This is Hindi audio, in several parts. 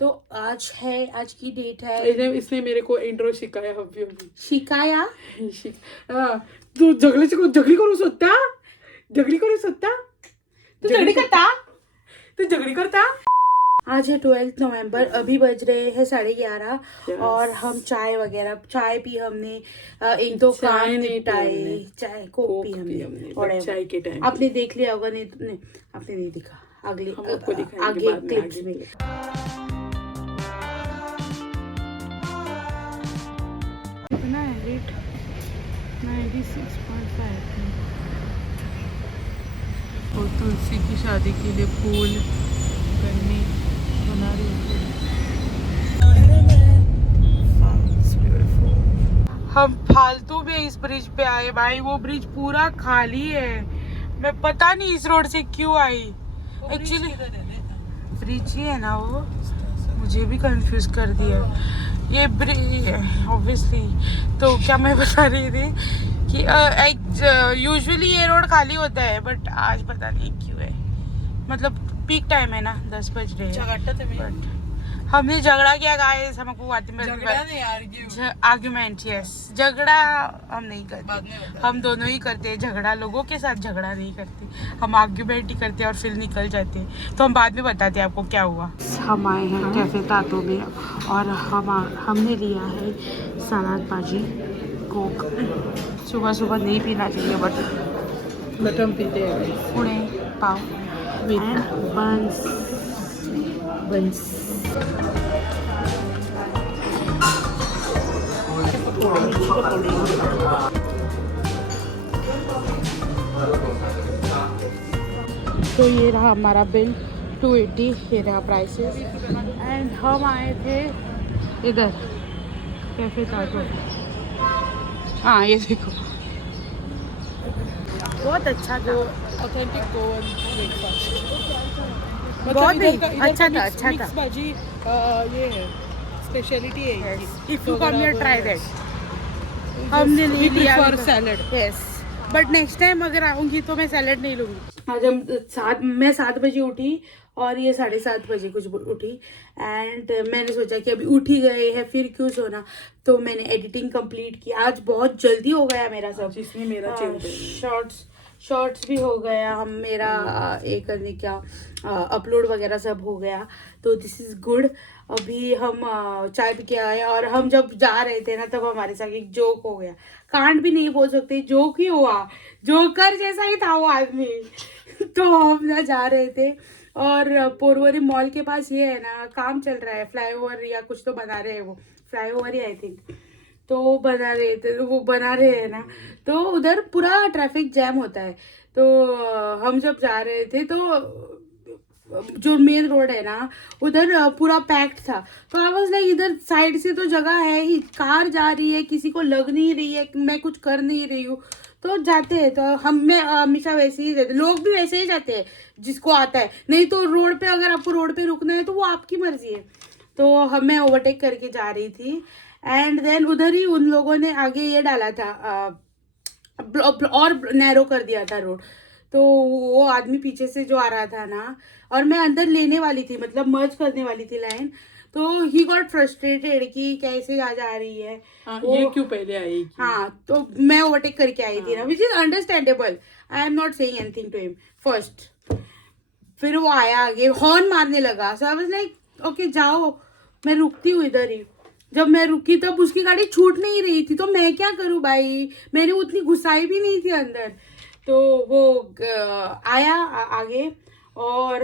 तो आज की डेट है। इसने मेरे को इंट्रो शिकाया अभी शिकाया तू जगली करू शकता तू झगड़ी करता। तू झगड़ी करता। आज है 12 नवंबर, अभी बज रहे हैं 11:30 और हम चाय पी हमने। एक दो काम निपटाए, चाय कोक पी हमने चाय के टाइम आपने देख लिया होगा, नहीं आपने नहीं देखा, अगले आगे क्लिप्स में। कितना है रेट? 96.5। और तुलसी की शादी के लिए फूल गन्ने बना रही हूँ। हम फालतू में इस ब्रिज पे आए भाई, वो ब्रिज पूरा खाली है। मैं पता नहीं इस रोड से क्यों आई। एक्चुअली ब्रिज ही है ना वो, मुझे भी कंफ्यूज कर दिया ये ब्रिज ऑब्वियसली। तो क्या मैं बता रही थी कि यूजुअली ये रोड खाली होता है, बट आज पता नहीं क्यों है। मतलब पीक टाइम है ना, 10 बज रहे हैं। बट हमने झगड़ा किया गाइस, हमको बात में आर्ग्यूमेंट। यस, झगड़ा हम नहीं करते, हम दोनों ही करते हैं झगड़ा। लोगों के साथ झगड़ा नहीं करते, हम आर्ग्यूमेंट ही करते हैं और फिर निकल जाते हैं। तो हम बाद में बताते हैं आपको क्या हुआ। हम आए हैं कैफे तातो में और हमने लिया है सलाद भाजी कोक। सुबह सुबह नहीं पीना चाहिए बट हम पीते हैं। पुणे पाव एंड बंस। तो ये रहा हमारा बिल 280, ये रहा प्राइसेस। एंड हम आए थे इधर कैफे तातो। हाँ ये देखो, बहुत अच्छा था, ऑथेंटिक गोवन ब्रेकफास्ट। बहुत ही अच्छा था। भाजी ये है, स्पेशलिटी है। If you come here try that. हमने नहीं लिया for salad. Yes, but next time अगर आऊंगी तो मैं सैलड नहीं लूंगी। आज मैं 7 बजे उठी और ये 7:30 बजे कुछ उठी। एंड मैंने सोचा कि अभी उठ ही गए हैं फिर क्यों सोना, तो मैंने एडिटिंग कंप्लीट की। आज बहुत जल्दी हो गया मेरा सब। जिसमें मेरा शॉर्ट्स भी हो गया, हम मेरा एक करने क्या अपलोड वगैरह सब हो गया, तो दिस इज गुड। अभी हम चाय पी के आए और हम जब जा रहे थे ना तब हमारे साथ एक जोक हो गया। कांड भी नहीं बोल सकते, जोक ही हुआ, जोकर जैसा ही था वो आदमी। तो हम ना जा रहे थे और पोरवरी मॉल के पास ये है ना, काम चल रहा है, फ्लाईओवर या कुछ तो बना रहे हैं, वो फ्लाईओवर ही आई थिंक। तो वो बना रहे हैं ना, तो उधर पूरा ट्रैफिक जैम होता है। तो हम जब जा रहे थे तो जो मेन रोड है ना उधर पूरा पैक्ड था। तो आई वाज लाइक इधर साइड से तो जगह है ही, कार जा रही है, किसी को लग नहीं रही है, मैं कुछ कर नहीं रही हूँ, तो जाते हैं। तो मैं हमेशा वैसे ही जाते, लोग भी वैसे ही जाते हैं जिसको आता है। नहीं तो रोड पे, अगर आपको रोड पे रुकना है तो वो आपकी मर्जी है। तो मैं ओवरटेक करके जा रही थी एंड देन उधर ही उन लोगों ने आगे ये डाला था और नैरो कर दिया था रोड। तो वो आदमी पीछे से जो आ रहा था ना, और मैं अंदर लेने वाली थी, मतलब मर्ज करने वाली थी लाइन, तो ही गॉट फ्रस्ट्रेटेड कि कैसे आ जा रही है। ये क्यों पहले आई? हाँ, तो मैं ओवरटेक करके आई थी ना, which is understandable. I am not saying anything to him first. फिर वो आया आगे, हॉर्न मारने लगा। So I was like okay जाओ, मैं रुकती हूँ इधर ही। जब मैं रुकी तब उसकी गाड़ी छूट नहीं रही थी, तो मैं क्या करूँ भाई, मैंने उतनी घुसाई भी नहीं थी अंदर। तो वो आया आगे और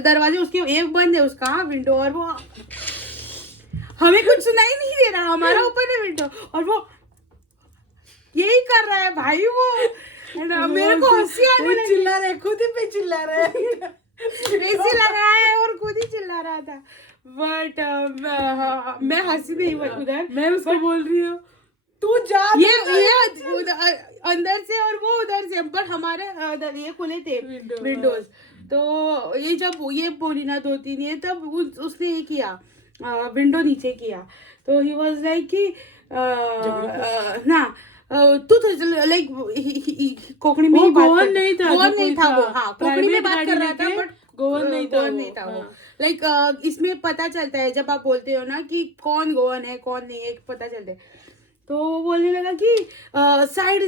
दरवाजे उसके एक बंद है, उसका विंडो, और वो हमें कुछ सुनाई नहीं दे रहा, हमारा ओपन है विंडो, और वो यही कर रहा है भाई। वो मेरे को हंसी आ रही, चिल्ला रहे, खुद ही पे चिल्ला रहे। एसी लगाया है और खुद ही चिल्ला रहा था। बट मैं हंसी नहीं उधर, मैं उसको बोल रही हूँ तू जा, ये अंदर से और वो उधर से, बट हमारे ये खुले थे विंडोज। तो ये जब ये बोली ना 2-3 ये, तब उसने ये किया, विंडो नीचे किया। तो ही वाज लाइक कि ना तू तो लाइक कोकणी में गोवन नहीं था वो, हाँ कोकणी में बात कर रहा था, बट गोवन नहीं था वो। हाँ। लाइक इसमें पता चलता है जब आप बोलते हो ना कि कौन गोवन है कौन नहीं है, पता चलता है। तो वो बोलने लगा कि साइड,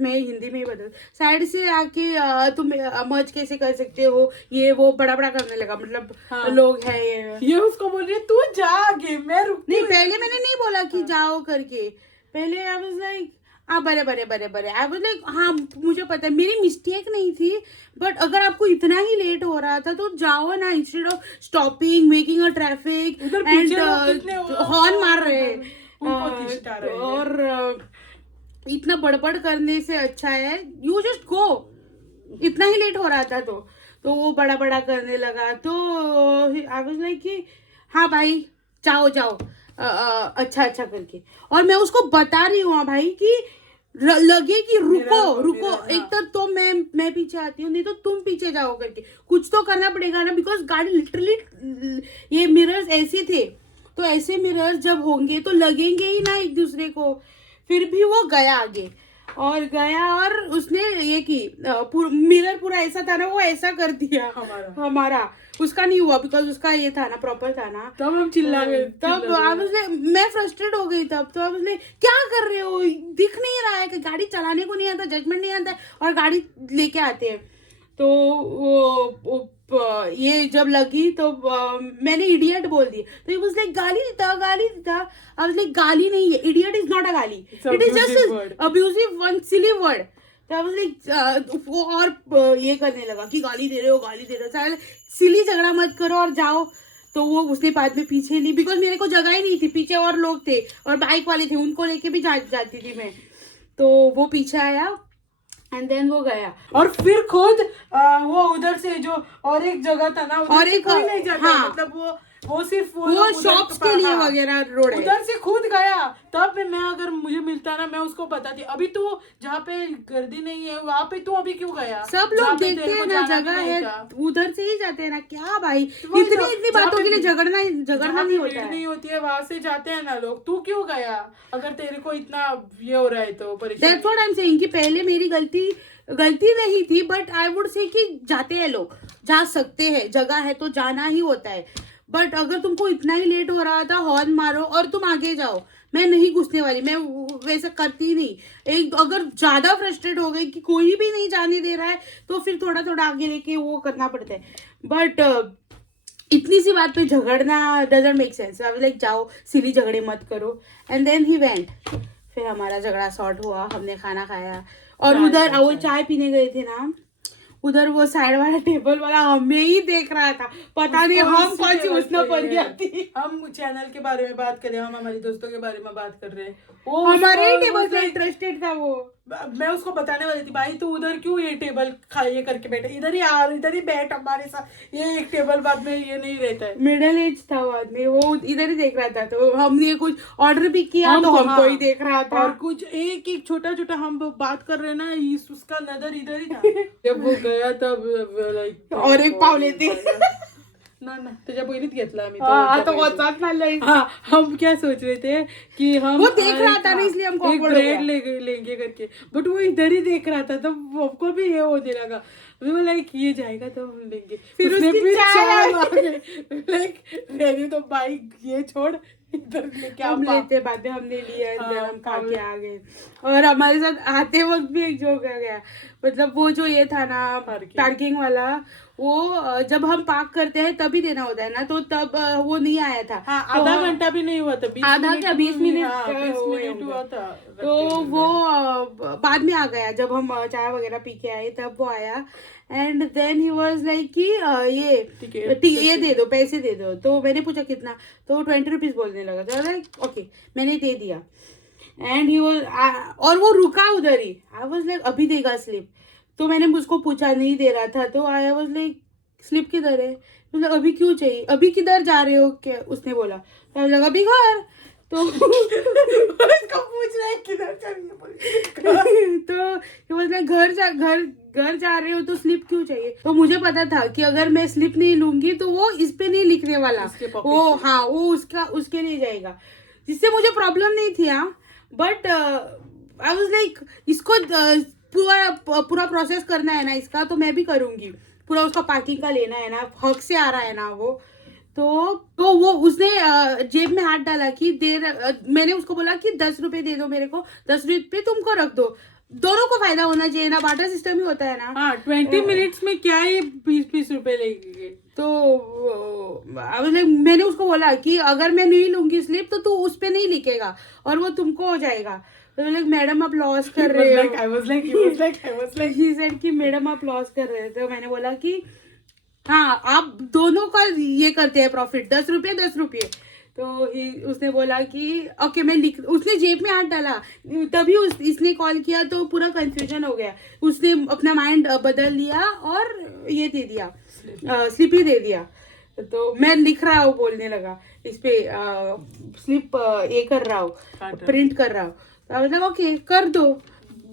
मैं हिंदी में ही बता, साइड से आके तुम मर्ज कैसे कर सकते हो, ये वो बड़ा बड़ा करने लगा, मतलब हाँ। लोग है ये उसको बोल रही है तू जा आगे, मैं रुकती नहीं, हूँ। पहले मैंने नहीं बोला कि जाओ करके, पहले आई वाज लाइक हाँ बरे बरे बरे बरे, आई वाज लाइक हाँ मुझे पता है मेरी मिस्टेक नहीं थी, बट अगर आपको इतना ही लेट हो रहा था तो जाओ ना, instead of stopping making a traffic उधर एंड पीछे लोग कितने हॉर्न मार रहे हैं उनको तिष्ठा रहे हैं। और इतना बड़बड़ करने से अच्छा है यू जस्ट गो, इतना ही लेट हो रहा था तो वो बड़ा बड़ा करने लगा। तो आई वाज लाइक कि हाँ भाई जाओ जाओ अच्छा अच्छा करके, और मैं उसको बता रही हूँ भाई कि लगे कि रुको हाँ। एक तो मैं पीछे आती हूँ, नहीं तो तुम पीछे जाओ करके, कुछ तो करना पड़ेगा ना, बिकॉज गाड़ी लिटरली ये मिरर्स ऐसे थे, तो ऐसे मिरर्स जब होंगे तो लगेंगे ही ना एक दूसरे को। फिर भी वो गया आगे और उसने ये की मिरर पूरा ऐसा था ना, वो ऐसा कर दिया हमारा उसका नहीं हुआ बिकॉज उसका ये था ना, प्रॉपर था ना। तब हम चिल्ला गए, तब मैं फ्रस्ट्रेट हो गई तब तो अब क्या कर रहे हो, दिख नहीं रहा है कि गाड़ी चलाने को नहीं आता, जजमेंट नहीं आता है, और गाड़ी लेके आते हैं। तो वो ये जब लगी तो मैंने इडियट बोल दी, तो ये वाज लाइक गाली देता आई वाज लाइक गाली नहीं है, इडियट इज नॉट अ गाली, it is just abusive one silly word. तो आई वाज लाइक वो और ये करने लगा कि गाली दे रहे हो, सिली झगड़ा मत करो और जाओ। तो वो उसने बाद में पीछे ली, बिकॉज मेरे को जगह ही नहीं थी, पीछे और लोग थे और बाइक वाले थे, उनको लेके भी जाती थी मैं। तो वो पीछे आया एंड देन वो गया, और फिर खुद वो उधर से जो और एक जगह था ना, और एक कोई नहीं जाता, हाँ, मतलब वो सिर्फ वो शॉप्स के लिए वगैरह रोड है, उधर से खुद गया। तब मैं अगर मुझे मिलता ना, मैं उसको बताती अभी तू जहाँ पे गर्दी नहीं है वहाँ पे तू अभी क्यों गया। सब लोग देखते हैं ना जगह है, उधर से ही जाते हैं ना, क्या भाई इतनी बातों के लिए झगड़ना नहीं होता है, नहीं होती है वहां से जाते हैं ना लोग, तू क्यों गया अगर तेरे को इतना ये हो रहा है तो परेशान। That's what I'm saying कि पहले मेरी गलती नहीं थी, बट आई वुड से कि जाते हैं लोग, जा सकते हैं, जगह है तो जाना ही होता है, बट अगर तुमको इतना ही लेट हो रहा था हॉर्न मारो और तुम आगे जाओ। मैं नहीं घुसने वाली, मैं वैसा करती नहीं, एक अगर ज्यादा फ्रस्ट्रेट हो गई कि कोई भी नहीं जाने दे रहा है तो फिर थोड़ा थोड़ा आगे लेके वो करना पड़ता है, बट इतनी सी बात पे झगड़ना doesn't make sense. I was like जाओ सिली झगड़े मत करो, एंड देन ही वेंट। फिर हमारा झगड़ा सॉर्ट हुआ, हमने खाना खाया, और उधर वो चाय पीने गए थे ना, उधर वो साइड वाला टेबल वाला हमें ही देख रहा था, पता नहीं हम कौन सी उसने पड़ गया थी। हम चैनल के बारे में बात कर रहे हैं, हम हमारी दोस्तों के बारे में बात कर रहे हैं, वो हमारे ही टेबल पे इंटरेस्टेड था वो। मैं उसको बताने वाली थी भाई तू उधर क्यों ये टेबल खाइए करके बैठे, इधर ही बैठ हमारे साथ, ये एक टेबल बाद में ये नहीं रहता है। मिडिल एज था वो आदमी, वो इधर ही देख रहा था, तो हमने कुछ ऑर्डर भी किया तो हमको ही देख रहा था, और कुछ एक छोटा छोटा हम बात कर रहे हैं ना, उसका नजर इधर ही था। जब वो गया तब लाइक और एक पावले थे ना त्याच्या पहिलीत घेतला आम्ही तो वचाच नाही। हाँ, हम क्या सोच रहे थे कि हम वो देख रहा था ना, इसलिए हमको एक ब्रेड लेंगे करके, बट वो इधर ही देख रहा था, तो हमको भी ये होने लगा, मैं लाइक ये जाएगा तो हम लेंगे, फिर उसने उसकी फिर चाय लाइक रहने तो भाई ये छोड़ इधर लेके हम लेते बाद में हमने लिया, हम खा के आ गए। और हमारे साथ आते वक्त भी एक जोक आ गया, मतलब वो जो ये था ना पार्किंग वाला, वो जब हम पार्क करते हैं तभी देना होता है ना, तो तब वो नहीं आया था। हाँ, आधा घंटा भी नहीं हुआ था, 20 मिनट हुआ था, तो वो बाद में आ गया, जब हम चाय वगैरह पी के आए तब वो आया, and then he was like कि ये दे दो, पैसे दे दो। तो मैंने पूछा कितना, तो 20 रुपीज बोलने लगा, तो लाइक ओके मैंने दे दिया, एंड ही वाज, और वो रुका उधर ही। आई वाज लाइक अभी देगा स्लिप, तो मैंने उसको पूछा, नहीं दे रहा था, तो आई वाज लाइक स्लिप किधर है, मतलब अभी क्यों चाहिए, अभी किधर जा रहे हो क्या, उसने बोला, तो लगा अभी घर, तो इसको पूछ रहा है किधर चाहिए तो घर जा रहे हो तो स्लिप क्यों चाहिए। तो मुझे पता था कि अगर मैं स्लिप नहीं लूंगी तो वो इस पे नहीं लिखने वाला, वो हाँ वो उसके लिए जाएगा, जिससे मुझे प्रॉब्लम नहीं थी। हाँ, बट आई वाज लाइक इसको पूरा प्रोसेस करना है ना इसका, तो मैं भी करूंगी, पूरा उसका पार्किंग का लेना है ना, हक से आ रहा है ना वो। तो वो उसने जेब में हाथ डाला कि मैंने उसको बोला कि 10 रुपए दे दो मेरे को, 10 रुपए तुमको रख दो, दोनों को फायदा होना चाहिए ना, बार्टर सिस्टम ही होता है ना। हाँ 20 मिनट्स में क्या ये 20-20 रुपए लेंगे। तो मैंने उसको बोला कि अगर मैं नहीं लूंगी स्लिप तो तू उस पे नहीं लिखेगा और वो तुमको हो जाएगा। तो लाइक मैडम आप लॉस कर रहे हो। I was like He said कि मैडम आप लॉस कर रहे हो। तो मैंने बोला कि हाँ आप दोनों का ये करते हैं प्रॉफिट, 10 रुपये 10 रुपये। तो उसने बोला कि ओके मैं लिख, उसने जेब में हाथ डाला तभी इसने कॉल किया तो पूरा कंफ्यूजन हो गया। उसने अपना माइंड बदल लिया और ये दे दिया, स्लिप ही दे दिया। तो मैं लिख रहा हूँ, बोलने लगा इस पे स्लिप ये कर रहा हूँ, प्रिंट कर रहा हूँ। तो मतलब ओके कर दो,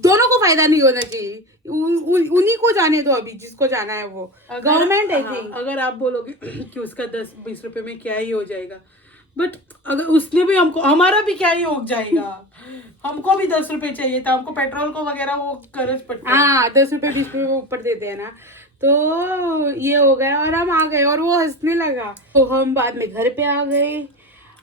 दोनों को फायदा नहीं होना चाहिए, उन्हीं को जाने दो अभी जिसको जाना है वो, गवर्नमेंट आई थिंक। अगर आप बोलोगे कि उसका 10-20 रुपए में क्या ही हो जाएगा, बट अगर उसने भी हमको, हमारा भी क्या ही हो जाएगा, हमको भी 10 रुपए चाहिए था, हमको पेट्रोल को वगैरह वो खर्च पड़ता है। हाँ 10 रुपए 20 रुपए वो ऊपर देते हैं ना। तो ये हो गया और हम आ गए और वो हंसने लगा। तो हम बाद में घर पे आ गए।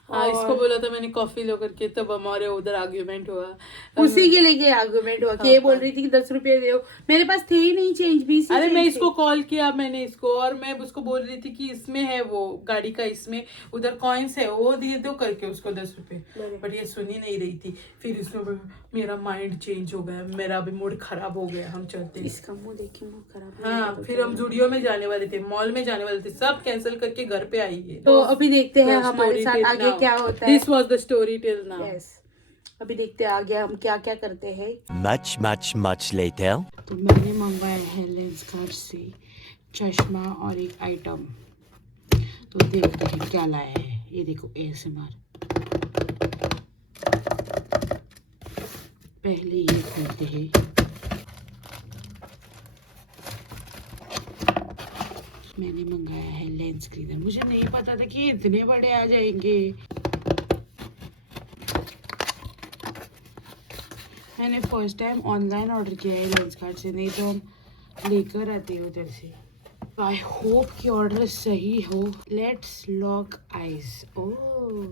हाँ इसको बोला था मैंने कॉफी लो करके, तब हमारे उधर आर्ग्यूमेंट हुआ, उसी के लिए आर्गुमेंट हुआ कि ये बोल रही थी कि 10 रुपए दो, मेरे पास थे ही नहीं चेंज, 20 अरे मैं इसको कॉल किया मैंने इसको, और मैं उसको बोल रही थी कि इसमें है वो गाड़ी का, इसमें उधर कॉइन्स है वो दे दो करके उसको 10 रुपए, बट ये सुन ही नहीं रही थी। फिर उसमें मेरा माइंड चेंज हो गया, मेरा भी मूड खराब हो गया, हम चलते इसका मुंह देखिए मूड खराब। हाँ फिर हम जूडियो में जाने वाले थे, मॉल में जाने वाले थे, सब कैंसिल करके घर पे आई है। तो अभी देखते हैं हमारे साथ आगे क्या होता है। This was the story till now. Yes अभी देखते हैं आगे हम क्या क्या करते हैं। Much later. तो मैंने मंगवाया है लेंसकार्ट से चश्मा और एक आइटम, तो देखते हैं क्या लाया है। ये देखो ASMR, पहले ये खोलते हैं। मैंने मंगाया है लेंस क्लीनर, मुझे नहीं पता था कि इतने बड़े आ जाएंगे। मैंने फर्स्ट टाइम ऑनलाइन ऑर्डर किया है लेंसकार्ट से, नहीं तो हम लेकर आते हैं उधर से। आई होप कि ऑर्डर सही हो। Let's lock eyes. ओह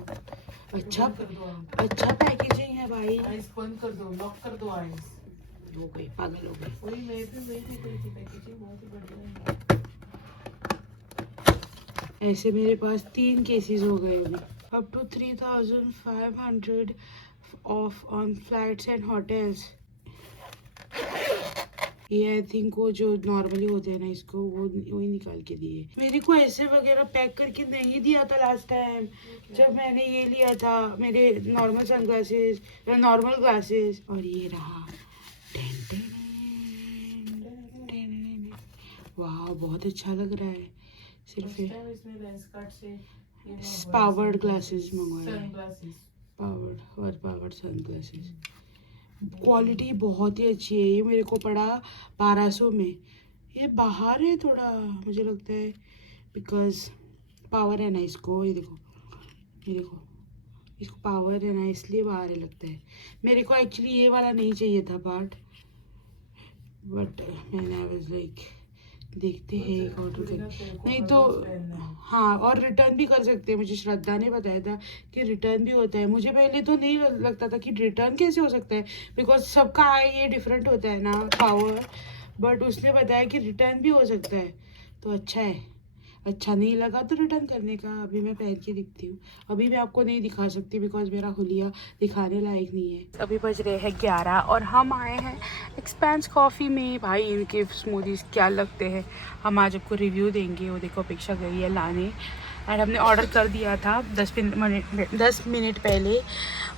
अच्छा पैकेजिंग है भाई। आइस बंद कर दो, लॉक कर दो आइस। हो गई, पागल हो गई। वही मैं भी वही करी थी, पैकेजिंग बहुत ही बढ़िया है। ऐसे मेरे पास 3 केसेस हो गए अभी। Up to 3500 off on flights and hotels. ये आई थिंक वो जो नॉर्मली होते हैं ना, इसको वही निकाल के दिए। मेरे को ऐसे वगैरह पैक करके नहीं दिया था लास्ट टाइम जब मैंने ये लिया था, मेरे नॉर्मल सनग्लासेस, नॉर्मल ग्लासेस। और ये रहा, वाह बहुत अच्छा लग रहा है। सिर्फ पावर्ड ग्लासेस मंगवाए, पावर्ड सनग्लासेस। क्वालिटी बहुत ही अच्छी है। ये मेरे को पड़ा 1200 में। ये बाहर है थोड़ा मुझे लगता है, बिकॉज पावर है ना इसको। ये देखो इसको पावर है ना, इसलिए बाहर है लगता है। मेरे को एक्चुअली ये वाला नहीं चाहिए था बट मैंने वाज लाइक देखते हैं एक ऑर्डर कर, नहीं तो हाँ। और रिटर्न भी कर सकते हैं, मुझे श्रद्धा ने बताया था कि रिटर्न भी होता है। मुझे पहले तो नहीं लगता था कि रिटर्न कैसे हो सकता है, बिकॉज सबका ये डिफरेंट होता है ना पावर, बट उसने बताया कि रिटर्न भी हो सकता है। तो अच्छा है, अच्छा नहीं लगा तो रिटर्न करने का। अभी मैं पहन के दिखती हूँ, अभी मैं आपको नहीं दिखा सकती बिकॉज मेरा हुलिया दिखाने लायक नहीं है। अभी बज रहे हैं 11 और हम आए हैं एक्सपेंस कॉफ़ी में। भाई इनके स्मूदीज़ क्या लगते हैं, हम आज आपको रिव्यू देंगे। वो देखो अपेक्षा गई है लाने, एंड हमने ऑर्डर कर दिया था 10 मिनट पहले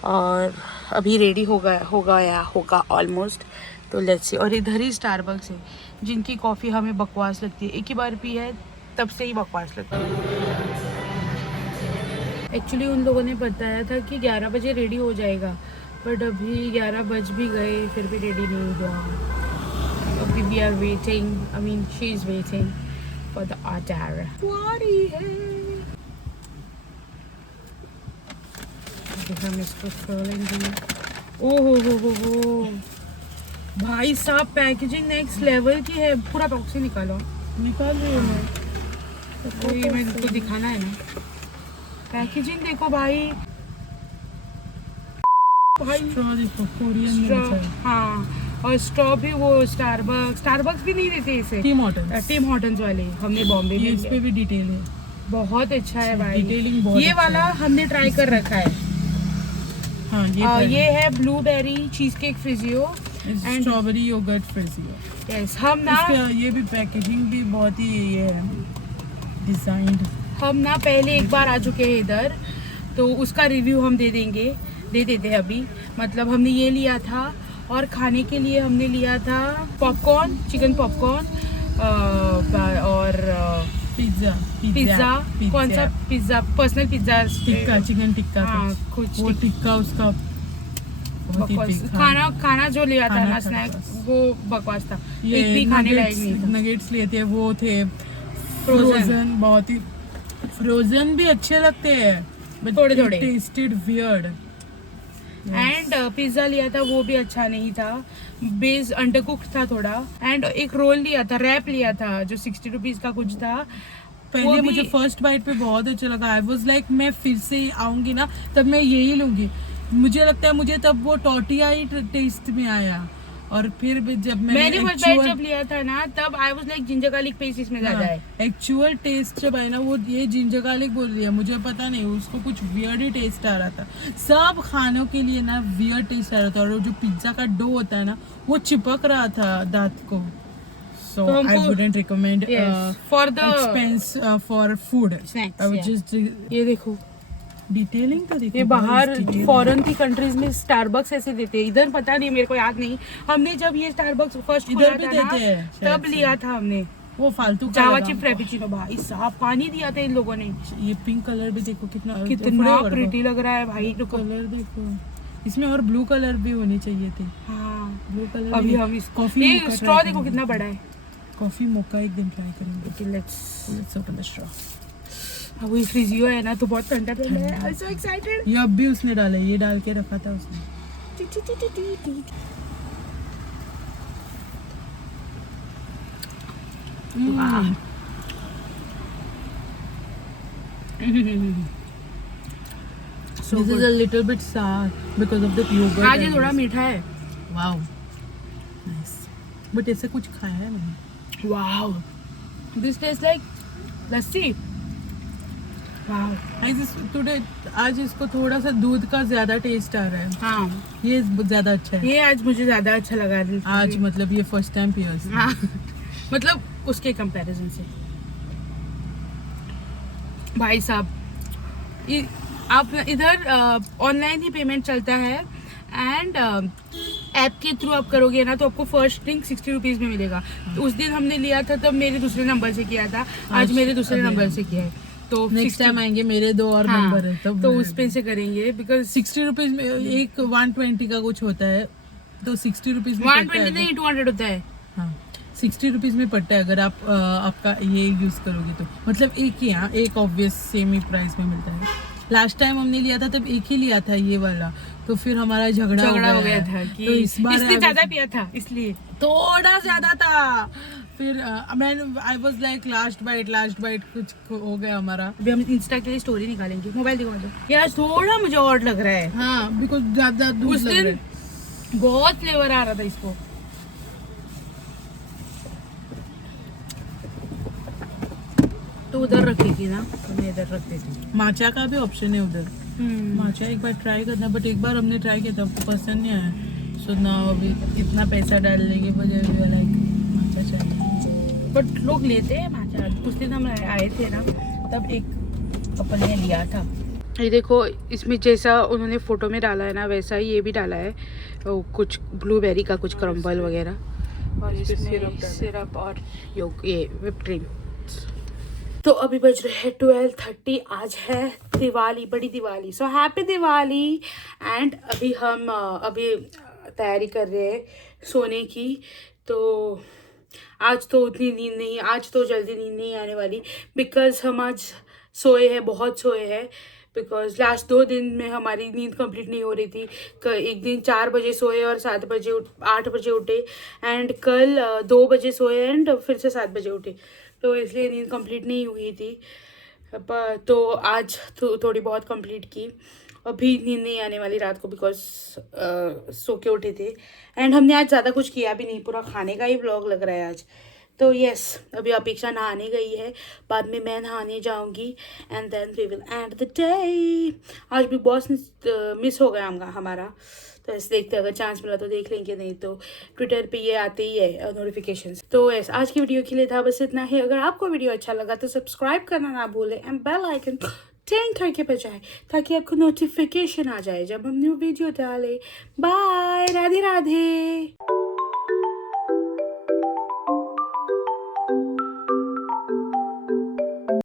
और अभी रेडी होगा ऑलमोस्ट। तो लेट्स सी। और इधर ही स्टारबक्स है जिनकी कॉफ़ी हमें बकवास लगती है, एक ही बार पी है तब से ही बकवास लगती है। एक्चुअली उन लोगों ने बताया था कि 11 बजे रेडी हो जाएगा, बट अभी 11 बज भी गए फिर भी रेडी नहीं हुआ। अभी we are waiting, I mean she is waiting for the order. हम इसको खोलेंगे। ओहो भाई साहब पैकेजिंग नेक्स्ट लेवल की है। पूरा बॉक्स ही निकालो। निकाल रही हूँ मैं। वही मैं तुमको दिखाना है ना। पैकेजिंग देखो भाई। स्ट्रॉ देखो, कोरियन में लिखा है। हाँ, और स्ट्रॉ भी वो स्टारबक्स भी नहीं देते इसे। Team Hortons. टीम हॉटन्स वाले हमने बॉम्बे में इस पे भी डिटेल है। बहुत अच्छा है भाई। डिटेलिंग बहुत ये अच्छा वाला है। हमने ट्राई कर रखा है। हाँ ये है blueberry cheese cake frizzio and strawberry yogurt frizzio. Yes, हम ना ये भी पैकेजिंग भी बहुत ही ये है डिजाइंड। हम ना पहले एक बार आ चुके हैं इधर, तो उसका रिव्यू हम दे देते हैं अभी। मतलब हमने ये लिया था, और खाने के लिए हमने लिया था पॉपकॉर्न, चिकन पॉपकॉर्न और पिज्जा। कौन सा pizza? Personal pizza, tikka, chicken tikka. हाँ, कुछ वो टिक्का उसका बहुत ही बकवास। बेकार। खाना जो लिया था खाना ना था स्नैक, बकवास। वो बकवास था। ये एक भी खाने लायक नहीं था। नगेट्स लिए थे, वो थे Frozen। फ्रोजन। बहुत ही फ्रोजन भी अच्छे लगते हैं, बट थोड़े। Tested weird. एंड पिज्जा लिया था, वो भी अच्छा नहीं था, बेस अंडरकुक्ड था थोड़ा। एंड एक रोल लिया था, रैप लिया था, जो 60 रुपीज का कुछ था। पहले मुझे फर्स्ट बाइट पे बहुत अच्छा लगा। आई वाज लाइक मैं फिर से आऊंगी ना तब मैं यही लूंगी। मुझे लगता है मुझे तब वो टॉर्टिया ही टेस्ट में आया। और फिर भी जब मैंने फर्स्ट बाइट जब लिया था ना, तब आई was like ginger garlic paste इसमें ज्यादा है। एक्चुअल टेस्ट जब आया ना, वो ये जिंजर गार्लिक बोल रही है, मुझे पता नहीं, उसको कुछ वियर्ड ही टेस्ट आ रहा था। सब खानों के लिए ना वियर्ड टेस्ट आ रहा था। और जो पिज्जा का डो होता है ना, वो चिपक रहा था दांत को। So I wouldn't recommend for the expense for food snacks. ये देखो डिटेलिंग तो देखो। ये बाहर फॉरेन की कंट्रीज में स्टारबक्स ऐसे देते हैं, इधर पता नहीं, मेरे को याद नहीं। हमने जब ये स्टारबक्स फर्स्ट इधर भी देते हैं तब लिया था हमने वो फालतू का जावा लगा चिप हमको। फ्रेपेचिनो। भाई साहब पानी दिया था इन लोगों ने। ये पिंक कलर भी देखो कितना प्रिटी लग रहा है भाई। कलर देखो, इसमें और ब्लू कलर भी होनी चाहिए थे। हाँ, ब्लू कलर अभी हम इस कॉफी ये स्ट्रॉ देखो कितना बड़ा है। कॉफी मोका एक दिन ट्राई करेंगे। Let's open the straw. अब ये फ्रिजियो है ना, तो बहुत ठंडा है। I am so excited. ये अब भी उसने डाला, ये डाल के रखा था उसने। वाह। This is a little bit sour because of the yogurt. आज ये थोड़ा मीठा है। Wow, nice. But ऐसे कुछ खाया है मैंने। Wow, this taste like lassi. Wow, today आज इसको थोड़ा सा दूध का ज्यादा टेस्ट आ रहा है। हाँ, ये ज्यादा अच्छा है। ये आज मुझे ज्यादा अच्छा लगा। आज मतलब ये फर्स्ट टाइम पिया इसने। हाँ, मतलब उसके कंपैरिजन से। भाई साहब, आप इधर ऑनलाइन ही पेमेंट चलता है, एंड ऐप के थ्रू आप करोगे ना, तो आपको फर्स्ट ड्रिंक 60 रुपीज में मिलेगा। तो उस दिन हमने लिया था, तब मेरे दूसरे नंबर से किया था, आज मेरे दूसरे नंबर से किया है। तो नेक्स्ट टाइम आएंगे, मेरे दो और हाँ, नंबर है तो उस पे से करेंगे, बिकॉज 60 रुपीज में एक 120 का कुछ होता है, तो 60 रुपीज में 120 नहीं 200 होता है। हाँ, 60 रुपीज में पड़ता है अगर आप आपका ये यूज करोगे तो। मतलब एक ही, हाँ, एक ऑब्वियस सेम ही प्राइस में मिलता है। लास्ट टाइम हमने लिया था तब एक ही लिया था ये वाला, तो फिर हमारा झगड़ा हो गया था कि तो इस बार इसने ज्यादा पिया था, इसलिए थोड़ा ज्यादा था। फिर मैं I was like last bite कुछ हो गया हमारा। अभी हम इंस्टा के लिए स्टोरी निकालेंगे। मोबाइल दिखा दो यार, थोड़ा मुझे और लग रहा है। हाँ, बिकॉज ज्यादा दूध उस लग रहा दिन है। बहुत फ्लेवर आ रहा था इसको। तो उधर रखेगी ना, तो मैं इधर रख देती। माचा का भी ऑप्शन है उधर। माचा एक बार ट्राई करना, बट एक बार हमने ट्राई किया था, आपको पसंद नहीं आया। सो ना अभी कितना पैसा डालने के बजाय लाइक माचा चाहिए। बट लोग लेते हैं माचा। उस दिन हम आए थे ना, तब एक कपल ने लिया था। ये देखो, इसमें जैसा उन्होंने फोटो में डाला है ना, वैसा ही ये भी डाला है, कुछ ब्लूबेरी का कुछ क्रम्बल वगैरह, और इसमें सिरप और ये व्हिप क्रीम। तो अभी बज रहे हैं 12:30। आज है दिवाली, बड़ी Diwali. So happy Diwali. And अभी हम तैयारी कर रहे हैं सोने की। तो आज तो उतनी नींद नहीं, आज तो जल्दी नींद नहीं आने वाली, बिकॉज हम आज सोए हैं, बहुत सोए हैं। बिकॉज लास्ट 2 दिन में हमारी नींद कंप्लीट नहीं हो रही थी। एक दिन 4 बजे सोए और 8 बजे उठे, एंड कल 2 बजे सोए एंड फिर से 7 बजे उठे। तो इसलिए नींद कंप्लीट नहीं हुई थी। पर तो आज तो थोड़ी बहुत कंप्लीट की। अभी नींद नहीं आने वाली रात को बिकॉज सो के उठे थे। एंड हमने आज ज़्यादा कुछ किया भी नहीं, पूरा खाने का ही व्लॉग लग रहा है आज। तो यस, अभी अपेक्षा नहाने गई है, बाद में मैं नहाने जाऊंगी and then we will end the day. आज बिग बॉस मिस हो गया हमारा, तो ऐसे देखते हैं, अगर चांस मिला तो देख लेंगे, नहीं तो ट्विटर पे ये आते ही है नोटिफिकेशंस। तो यस, आज की वीडियो के लिए था बस इतना ही। अगर आपको वीडियो अच्छा लगा तो सब्सक्राइब करना ना भूलें एंड बेल आइकन टिंग करके बजाए, ताकि आपको नोटिफिकेशन आ जाए जब हम न्यू वीडियो डालें। बाय, राधे राधे।